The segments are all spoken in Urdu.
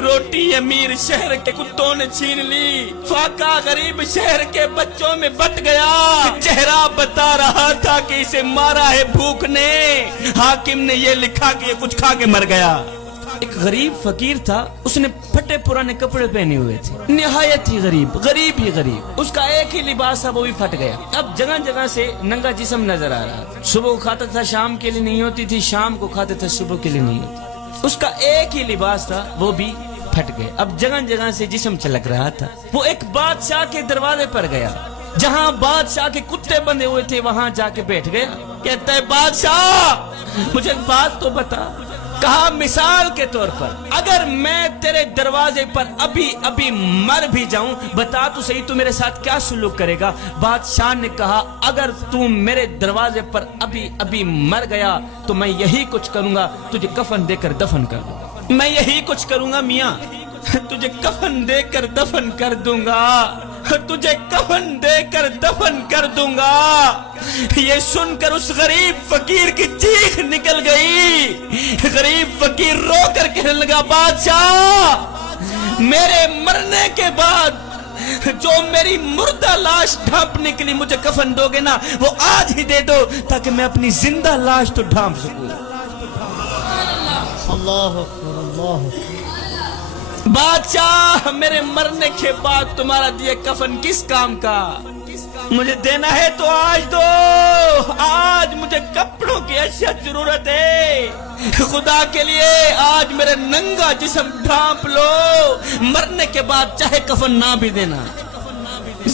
روٹی امیر شہر کے کتوں نے چھین لی، فاقہ غریب شہر کے بچوں میں بٹ گیا، چہرہ بتا رہا تھا کہ اسے مارا ہے بھوک نے، حاکم نے یہ لکھا کہ یہ کچھ کھا کے مر گیا۔ ایک غریب فقیر تھا، اس نے پھٹے پرانے کپڑے پہنے ہوئے تھے، نہایت ہی غریب ہی غریب، اس کا ایک ہی لباس تھا، وہ بھی پھٹ گیا۔ اب جگہ جگہ سے ننگا جسم نظر آ رہا تھا، صبح کو کھاتا تھا شام کے لیے نہیں ہوتی تھی، شام کو کھاتا تھا صبح کے لیے نہیں ہوتی، اس کا ایک ہی لباس تھا، وہ بھی پھٹ گئے۔ اب جگہ جگہ سے جسم چلک رہا تھا۔ وہ ایک بادشاہ کے دروازے پر گیا، جہاں بادشاہ کے کتے بندھے ہوئے تھے وہاں جا کے بیٹھ گیا۔ کہتا ہے بادشاہ مجھے بات تو بتا، کہا مثال کے طور پر اگر میں تیرے دروازے پر ابھی مر بھی جاؤں، بتا تو صحیح تو میرے ساتھ کیا سلوک کرے گا؟ بادشاہ نے کہا اگر تو میرے دروازے پر ابھی مر گیا تو میں یہی کچھ کروں گا، تجھے کفن دے کر دفن کر دوں گا۔ میں یہی کچھ کروں گا میاں، تجھے کفن دے کر دفن کر دوں گا، تجھے کفن دے کر دفن کر دوں گا۔ یہ سن کر اس غریب فقیر کی چیخ نکل گئی۔ غریب فقیر رو کر کہنے لگا بادشاہ میرے مرنے کے بعد جو میری مردہ لاش ڈھانپنے کے لیے مجھے کفن دو گے نا، وہ آج ہی دے دو تاکہ میں اپنی زندہ لاش تو ڈھانپ سکوں۔ اللہ اکبر، اللہ اکبر۔ بادشاہ میرے مرنے کے بعد تمہارا دیا کفن کس کام کا؟ مجھے دینا ہے تو آج دو، آج مجھے کپڑوں کی اشد ضرورت ہے، خدا کے لیے آج میرے ننگا جسم ڈھانپ لو، مرنے کے بعد چاہے کفن نہ بھی دینا۔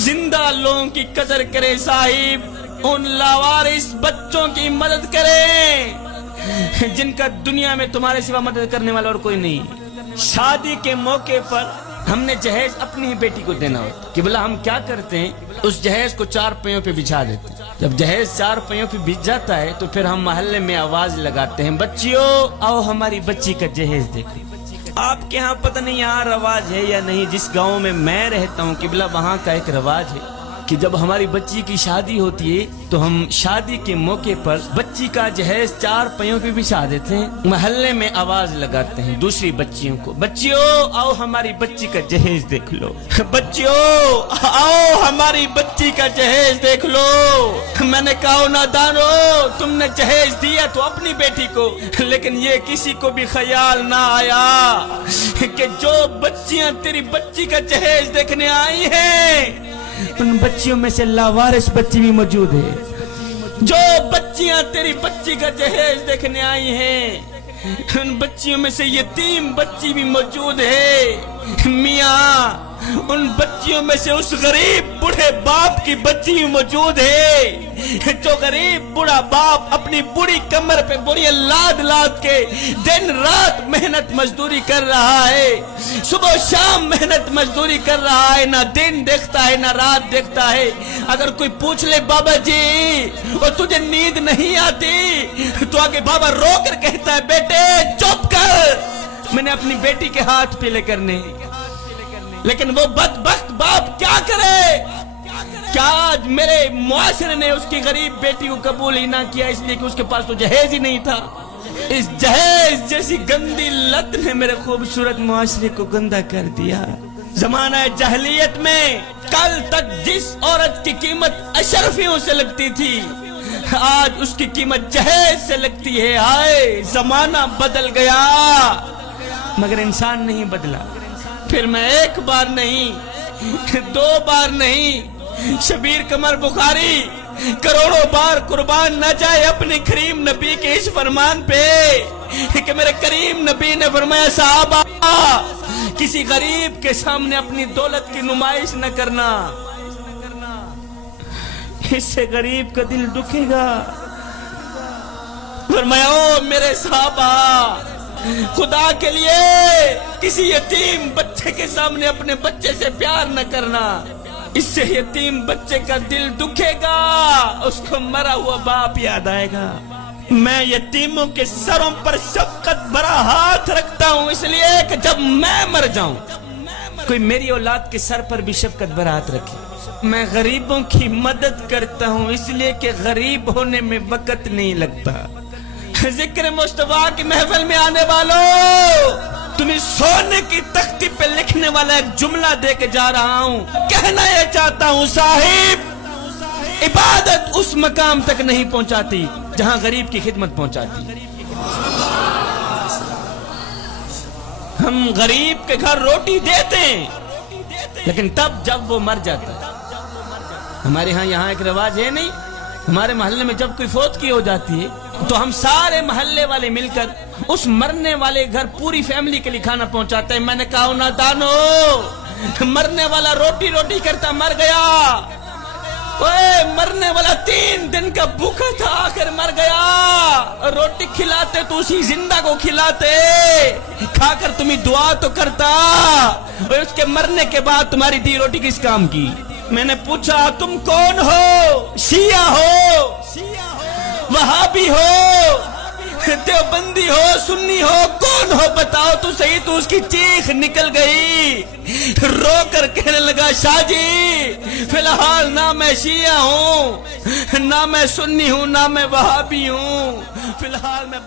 زندہ لوگوں کی قدر کرے صاحب، ان لاوارث بچوں کی مدد کریں جن کا دنیا میں تمہارے سوا مدد کرنے والا اور کوئی نہیں۔ شادی کے موقع پر ہم نے جہیز اپنی ہی بیٹی کو دینا ہوتا کہ بلا ہم کیا کرتے ہیں، اس جہیز کو 4 پہیوں پہ بچھا دیتے ہیں۔ جب جہیز 4 پہیوں پہ بچھ جاتا ہے تو پھر ہم محلے میں آواز لگاتے ہیں بچیوں آؤ ہماری بچی کا جہیز دیکھیں۔ آپ کے ہاں پتہ نہیں یہاں رواج ہے یا نہیں، جس گاؤں میں میں رہتا ہوں قبلہ وہاں کا ایک رواج ہے کہ جب ہماری بچی کی شادی ہوتی ہے تو ہم شادی کے موقع پر بچی کا جہیز 4 پہیوں پہ بچھا دیتے ہیں، محلے میں آواز لگاتے ہیں دوسری بچیوں کو بچیوں آؤ ہماری بچی کا جہیز دیکھ لو، بچیوں آؤ ہماری بچی کا جہیز دیکھ لو۔ میں نے کہا نادانو تم نے جہیز دیا تو اپنی بیٹی کو، لیکن یہ کسی کو بھی خیال نہ آیا کہ جو بچیاں تیری بچی کا جہیز دیکھنے آئی ہیں ان بچیوں میں سے لاوارث بچی بھی موجود ہے۔ جو بچیاں تیری بچی کا جہیز دیکھنے آئی ہیں ان بچیوں میں سے یتیم بچی بھی موجود ہے۔ میاں ان بچیوں میں سے اس غریب بوڑھے باپ کی بچی بھی موجود ہے، جو غریب بوڑھا باپ اپنی بوڑھی کمر پہ بوریاں لاد لاد کے دن رات محنت مزدوری کر رہا ہے، صبح شام محنت مزدوری کر رہا ہے، نہ دن دیکھتا ہے نہ رات دیکھتا ہے۔ اگر کوئی پوچھ لے بابا جی اور تجھے نیند نہیں آتی تو آگے بابا رو کر کہتا ہے بیٹے چپ کر، میں نے اپنی بیٹی کے ہاتھ پیلے کرنے۔ لیکن وہ بدبخت باپ کیا کرے؟ کیا آج میرے معاشرے نے اس کی غریب بیٹی کو قبول ہی نہ کیا اس لیے کہ اس کے پاس تو جہیز ہی نہیں تھا؟ اس جہیز جیسی گندی لت نے میرے خوبصورت معاشرے کو گندا کر دیا۔ زمانہ جاہلیت میں کل تک جس عورت کی قیمت اشرفیوں سے لگتی تھی آج اس کی قیمت جہیز سے لگتی ہے۔ آئے زمانہ بدل گیا مگر انسان نہیں بدلا۔ پھر میں 1 بار نہیں 2 بار نہیں، شبیر قمر بخاری کروڑوں بار قربان نہ جائے اپنے کریم نبی کے اس فرمان پہ کہ میرے کریم نبی نے فرمایا صحابہ کسی غریب کے سامنے اپنی دولت کی نمائش نہ کرنا، اس سے غریب کا دل دکھے گا۔ فرمایا او میرے صحابہ خدا کے لیے کسی یتیم بچے کے سامنے اپنے بچے سے پیار نہ کرنا، اس سے یتیم بچے کا دل دکھے گا، اس کو مرا ہوا باپ یاد آئے گا۔ میں یتیموں کے سروں پر شفقت بھرا ہاتھ رکھتا ہوں اس لیے کہ جب میں مر جاؤں کوئی میری اولاد کے سر پر بھی شفقت بھرا ہاتھ رکھے۔ میں غریبوں کی مدد کرتا ہوں اس لیے کہ غریب ہونے میں وقت نہیں لگتا۔ ذکر مصطفیٰ کی محفل میں آنے والوں تمہیں سونے کی تختی پہ لکھنے والا ایک جملہ دے کے جا رہا ہوں. کہنا یہ چاہتا ہوں صاحب، عبادت اس مقام تک نہیں پہنچاتی جہاں غریب کی خدمت پہنچاتی. ہم غریب کے گھر روٹی دیتے ہیں لیکن تب جب وہ مر جاتا ہے. ہمارے ہاں یہاں ایک رواج ہے نہیں، ہمارے محلے میں جب کوئی فوت کی ہو جاتی ہے تو ہم سارے محلے والے مل کر اس مرنے والے گھر پوری فیملی کے لیے کھانا پہنچاتے ہیں. میں نے کہا نہ دانو، مرنے والا روٹی روٹی کرتا مر گیا. اوے مرنے والا 3 دن کا بھوکا تھا، آخر مر گیا. روٹی کھلاتے تو اسی زندہ کو کھلاتے، کھا کر تمہیں دعا تو کرتا. اور اس کے مرنے کے بعد تمہاری دی روٹی کس کام کی؟ میں نے پوچھا تم کون ہو؟ شیعہ ہو، وہابی ہو، دیوبندی ہو، سنی ہو، کون ہو بتاؤ تو صحیح. تو اس کی چیخ نکل گئی، رو کر کہنے لگا شاہ جی فی الحال نہ میں شیعہ ہوں، نہ میں سنی ہوں، نہ میں وہابی ہوں، فی الحال میں